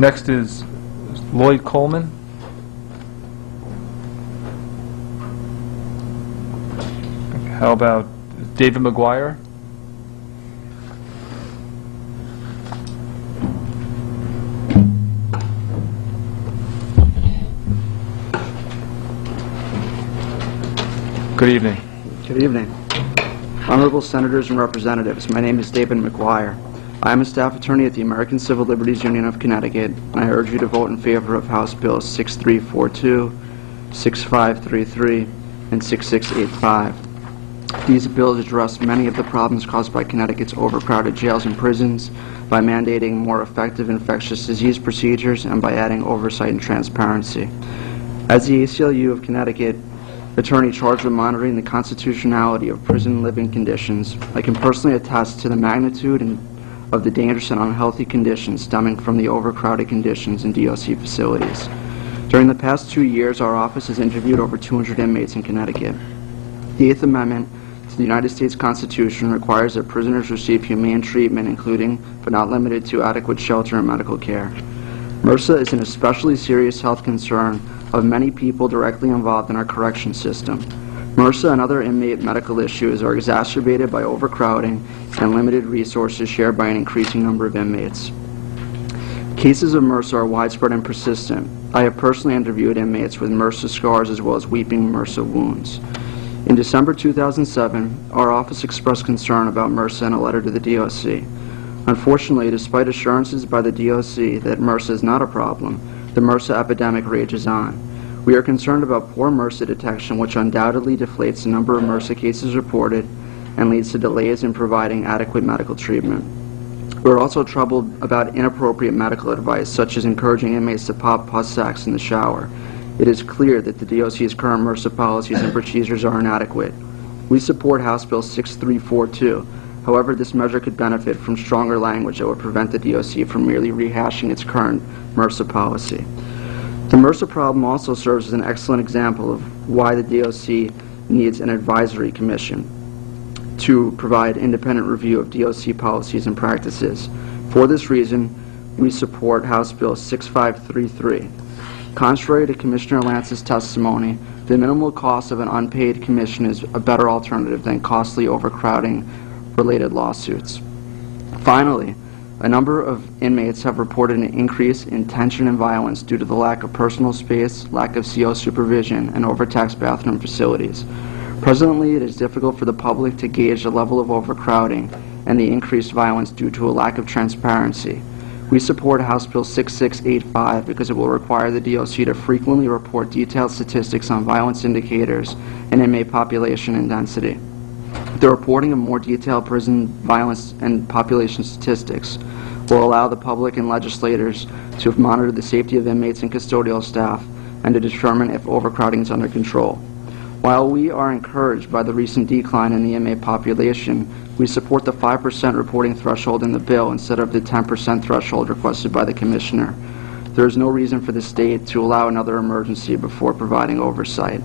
Next is Lloyd Coleman. How about David McGuire? Good evening. Good evening. Honorable Senators and Representatives, my name is David McGuire. I am a staff attorney at the American Civil Liberties Union of Connecticut, and I urge you to vote in favor of House Bills 6342, 6533, and 6685. These bills address many of the problems caused by Connecticut's overcrowded jails and prisons by mandating more effective infectious disease procedures and by adding oversight and transparency. As the ACLU of Connecticut attorney charged with monitoring the constitutionality of prison living conditions, I can personally attest to the magnitude of the dangerous and unhealthy conditions stemming from the overcrowded conditions in DOC facilities. During the past 2 years, our office has interviewed over 200 inmates in Connecticut. The Eighth Amendment to the United States Constitution requires that prisoners receive humane treatment, including, but not limited to, adequate shelter and medical care. MRSA is an especially serious health concern of many people directly involved in our correction system. MRSA and other inmate medical issues are exacerbated by overcrowding and limited resources shared by an increasing number of inmates. Cases of MRSA are widespread and persistent. I have personally interviewed inmates with MRSA scars as well as weeping MRSA wounds. In December 2007, our office expressed concern about MRSA in a letter to the DOC. Unfortunately, despite assurances by the DOC that MRSA is not a problem, the MRSA epidemic rages on. We are concerned about poor MRSA detection, which undoubtedly deflates the number of MRSA cases reported and leads to delays in providing adequate medical treatment. We are also troubled about inappropriate medical advice, such as encouraging inmates to pop pus sacs in the shower. It is clear that the DOC's current MRSA policies and procedures are inadequate. We support House Bill 6342. However, this measure could benefit from stronger language that would prevent the DOC from merely rehashing its current MRSA policy. The MRSA problem also serves as an excellent example of why the DOC needs an advisory commission to provide independent review of DOC policies and practices. For this reason, we support House Bill 6533. Contrary to Commissioner Lance's testimony, the minimal cost of an unpaid commission is a better alternative than costly overcrowding-related lawsuits. Finally, a number of inmates have reported an increase in tension and violence due to the lack of personal space, lack of CO supervision, and overtaxed bathroom facilities. Presently, it is difficult for the public to gauge the level of overcrowding and the increased violence due to a lack of transparency. We support House Bill 6685 because it will require the DOC to frequently report detailed statistics on violence indicators and inmate population and density. The reporting of more detailed prison violence and population statistics will allow the public and legislators to monitor the safety of inmates and custodial staff and to determine if overcrowding is under control. While we are encouraged by the recent decline in the inmate population, we support the 5% reporting threshold in the bill instead of the 10% threshold requested by the Commissioner. There is no reason for the state to allow another emergency before providing oversight.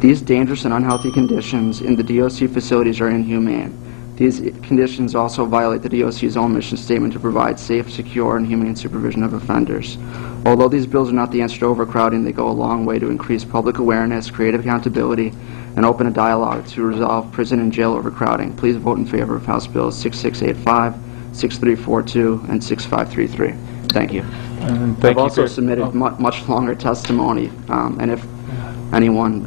These dangerous and unhealthy conditions in the DOC facilities are inhumane. These conditions also violate the DOC's own mission statement to provide safe, secure, and humane supervision of offenders. Although these bills are not the answer to overcrowding, they go a long way to increase public awareness, create accountability, and open a dialogue to resolve prison and jail overcrowding. Please vote in favor of House Bills 6685, 6342, and 6533. Thank you. I've also submitted much longer testimony, and if anyone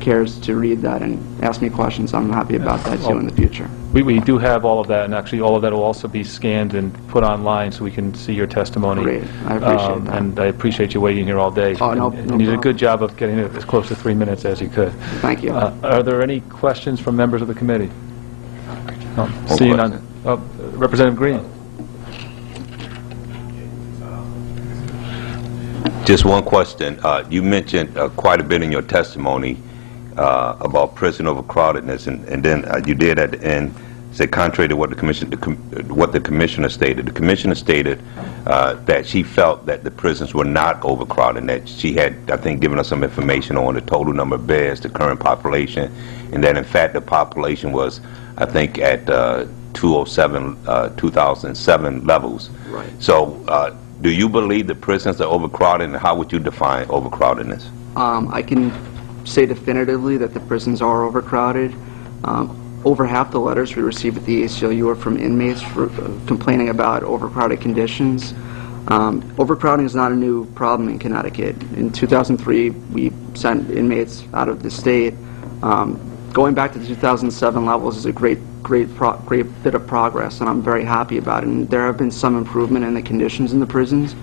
cares to read that and ask me questions, I'm happy about that too in the future. We do have all of that, and actually all of that will also be scanned and put online so we can see your testimony. Great. I appreciate that. And I appreciate you waiting here all day. Oh, no and you did a good job of getting it as close to 3 minutes as you could. Thank you. Are there any questions from members of the committee? Seeing none. Representative Green. Just one question. You mentioned quite a bit in your testimony about prison overcrowdedness, and then you did at the end say contrary to what the commissioner stated. The commissioner stated that she felt that the prisons were not overcrowded, and that she had, I think, given us some information on the total number of beds, the current population, and that in fact the population was, I think, at 2007 levels. Right. So Do you believe that prisons are overcrowded, and how would you define overcrowdedness? I can say definitively that the prisons are overcrowded. Over half the letters we receive at the ACLU are from inmates complaining about overcrowded conditions. Overcrowding is not a new problem in Connecticut. In 2003, we sent inmates out of the state. Going back to the 2007 levels is a great bit of progress, and I'm very happy about it. And there have been some improvement in the conditions in the prisons.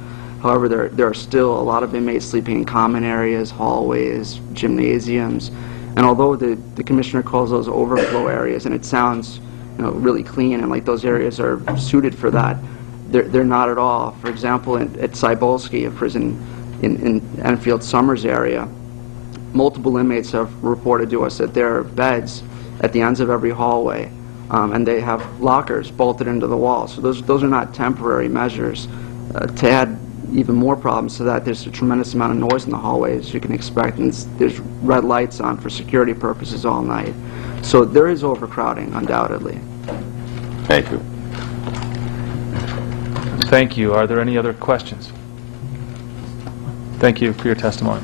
However, there are still a lot of inmates sleeping in common areas, hallways, gymnasiums. And although the commissioner calls those overflow areas, and it sounds, really clean and like those areas are suited for that, they're not at all. For example, at Cybulski, a prison in Enfield Summers area, multiple inmates have reported to us that there are beds at the ends of every hallway, and they have lockers bolted into the wall. So those are not temporary measures. To add even more problems to that, there's a tremendous amount of noise in the hallways, you can expect, and there's red lights on for security purposes all night. So there is overcrowding, undoubtedly. Thank you. Thank you. Are there any other questions? Thank you for your testimony.